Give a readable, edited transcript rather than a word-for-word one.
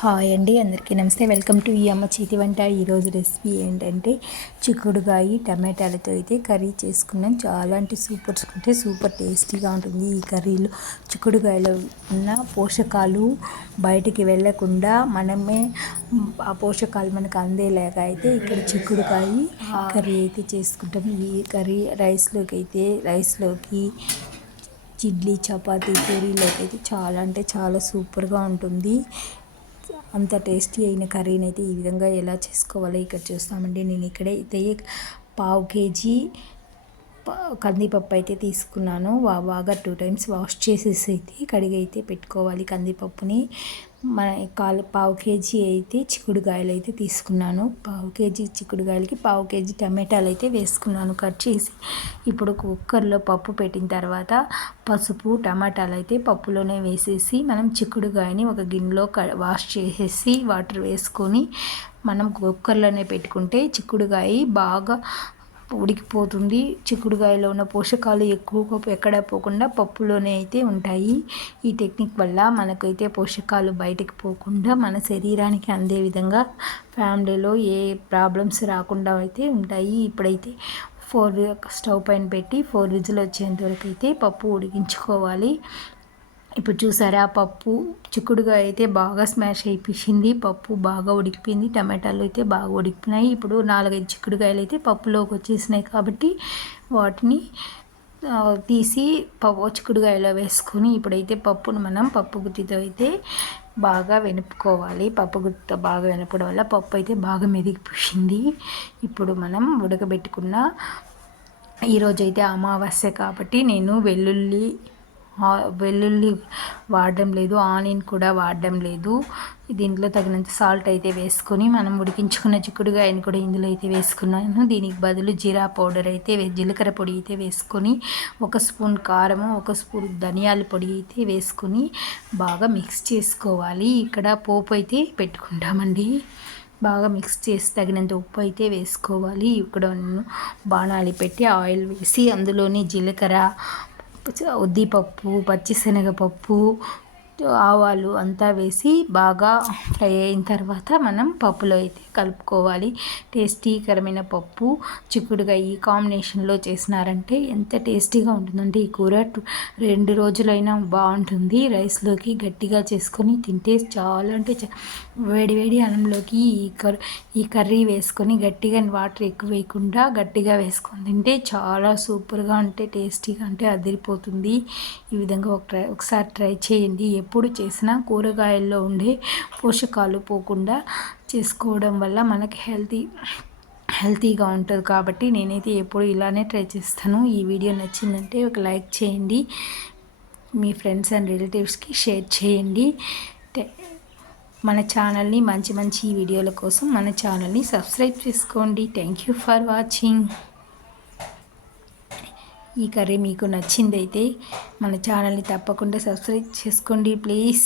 Hi అండి, అందరికీ నమస్తే. వెల్కమ్ టు ఈ అమ్మ చేతి వంట. ఈరోజు రెసిపీ ఏంటంటే చిక్కుడుగాయ టమాటాలతో అయితే కర్రీ చేసుకున్నాం. చాలా అంటే సూపర్ టేస్టీగా ఉంటుంది. ఈ కర్రీలో చిక్కుడుగాయలో ఉన్న పోషకాలు బయటికి వెళ్ళకుండా మనమే ఆ పోషకాలు మనకు అందేలాగా అయితే ఇక్కడ చిక్కుడుకాయ కర్రీ అయితే చేసుకుంటాం. ఈ కర్రీ రైస్లోకి ఇడ్లీ, చపాతీ, పూరీలోకి అయితే చాలా అంటే చాలా సూపర్గా ఉంటుంది. అంత టేస్టీ అయిన కర్రీని అయితే ఈ విధంగా ఎలా చేసుకోవాలో ఇక్కడ చూస్తామండి. నేను ఇక్కడైతే 1/2 కేజీ కందిపప్పు అయితే తీసుకున్నాను. బాగా 2 times వాష్ చేసేసి అయితే కడిగి అయితే పెట్టుకోవాలి కందిపప్పుని. 1/4 కేజీ అయితే చిక్కుడుకాయలు అయితే తీసుకున్నాను. 1/2 కేజీ చిక్కుడుకాయలకి 1/2 కేజీ టమాటాలు అయితే వేసుకున్నాను కట్ చేసి. ఇప్పుడు కుక్కర్లో పప్పు పెట్టిన తర్వాత పసుపు, టమాటాలు అయితే పప్పులోనే వేసేసి మనం చిక్కుడుకాయని ఒక గిన్నెలో వాష్ చేసేసి వాటర్ వేసుకొని మనం కుక్కర్లోనే పెట్టుకుంటే చిక్కుడుకాయ బాగా ఉడికిపోతుంది. చిక్కుడుకాయలో ఉన్న పోషకాలు ఎక్కువగా ఎక్కడ పోకుండా పప్పులోనే అయితే ఉంటాయి. ఈ టెక్నిక్ వల్ల మనకైతే పోషకాలు బయటికి పోకుండా మన శరీరానికి అందే విధంగా ఫ్యామిలీలో ఏ ప్రాబ్లమ్స్ రాకుండా అయితే ఉంటాయి. ఇప్పుడైతే స్టవ్ పైన పెట్టి 4 విజిల్ వచ్చేంత వరకు అయితే పప్పు ఉడికించుకోవాలి. ఇప్పుడు చూసారా, పప్పు చిక్కుడుకాయ అయితే బాగా స్మాష్ అయిపోయింది. పప్పు బాగా ఉడికిపోయింది. టమాటాలు అయితే బాగా ఉడికిపోయినాయి. ఇప్పుడు 4-5 చిక్కుడుకాయలు అయితే పప్పులోకి వచ్చేసినాయి కాబట్టి వాటిని తీసి చిక్కుడుకాయలో వేసుకొని ఇప్పుడైతే పప్పును మనం పప్పు గుత్తితో అయితే బాగా వెనుపుకోవాలి. పప్పు గుత్తితో బాగా వెనపడం వల్ల పప్పు అయితే బాగా మెదిగిపోయింది. ఇప్పుడు మనం ఉడకబెట్టుకున్న ఈరోజైతే అమావాస్య కాబట్టి నేను వెల్లుల్లి వాడడం లేదు, ఆనియన్ కూడా వాడడం లేదు. దీంట్లో తగినంత సాల్ట్ అయితే వేసుకొని మనం ఉడికించుకున్న చిక్కుడుకాయని కూడా ఇందులో అయితే వేసుకున్నాను. దీనికి బదులు జీరా పౌడర్ అయితే జీలకర్ర పొడి అయితే వేసుకొని 1 స్పూన్ కారము, 1 స్పూన్ ధనియాల పొడి అయితే వేసుకొని బాగా మిక్స్ చేసుకోవాలి. ఇక్కడ పోపు అయితే పెట్టుకుంటామండి. బాగా మిక్స్ చేసి తగినంత ఉప్పు అయితే వేసుకోవాలి. ఇక్కడ బాణాలి పెట్టి ఆయిల్ వేసి అందులోని జీలకర్ర, ఉద్దిపప్పు, పచ్చిశనగపప్పు, ఆవాలు అంతా వేసి బాగా ఫ్రై అయిన తర్వాత మనం పప్పులో అయితే కలుపుకోవాలి. టేస్టీకరమైన పప్పు చిక్కుడుకాయ ఈ కాంబినేషన్లో చేసినారంటే ఎంత టేస్టీగా ఉంటుందంటే ఈ కూర 2 రోజులైనా బాగుంటుంది. రైస్లోకి గట్టిగా చేసుకొని తింటే చాలా అంటే వేడి అన్నంలోకి ఈ కర్రీ వేసుకొని గట్టిగా వాటర్ ఎక్కువ వేయకుండా గట్టిగా వేసుకొని తింటే చాలా సూపర్గా అంటే టేస్టీగా అంటే అదిరిపోతుంది. ఈ విధంగా ఒకసారి ట్రై చేయండి. ఎప్పుడు చేసినా కూరగాయల్లో ఉండే పోషకాలు పోకుండా చేసుకోవడం వల్ల మనకి హెల్తీగా ఉంటుంది కాబట్టి నేనైతే ఎప్పుడు ఇలానే ట్రై చేస్తాను. ఈ వీడియో నచ్చిందంటే ఒక లైక్ చేయండి, మీ ఫ్రెండ్స్ అండ్ రిలేటివ్స్కి షేర్ చేయండి. మన ఛానల్ని మంచి వీడియోల కోసం మన ఛానల్ని సబ్స్క్రైబ్ చేసుకోండి. Thank you for watching. ఈ కర్రీ మీకు నచ్చిందైతే మన ఛానల్ని తప్పకుండా సబ్స్క్రైబ్ చేసుకోండి ప్లీజ్.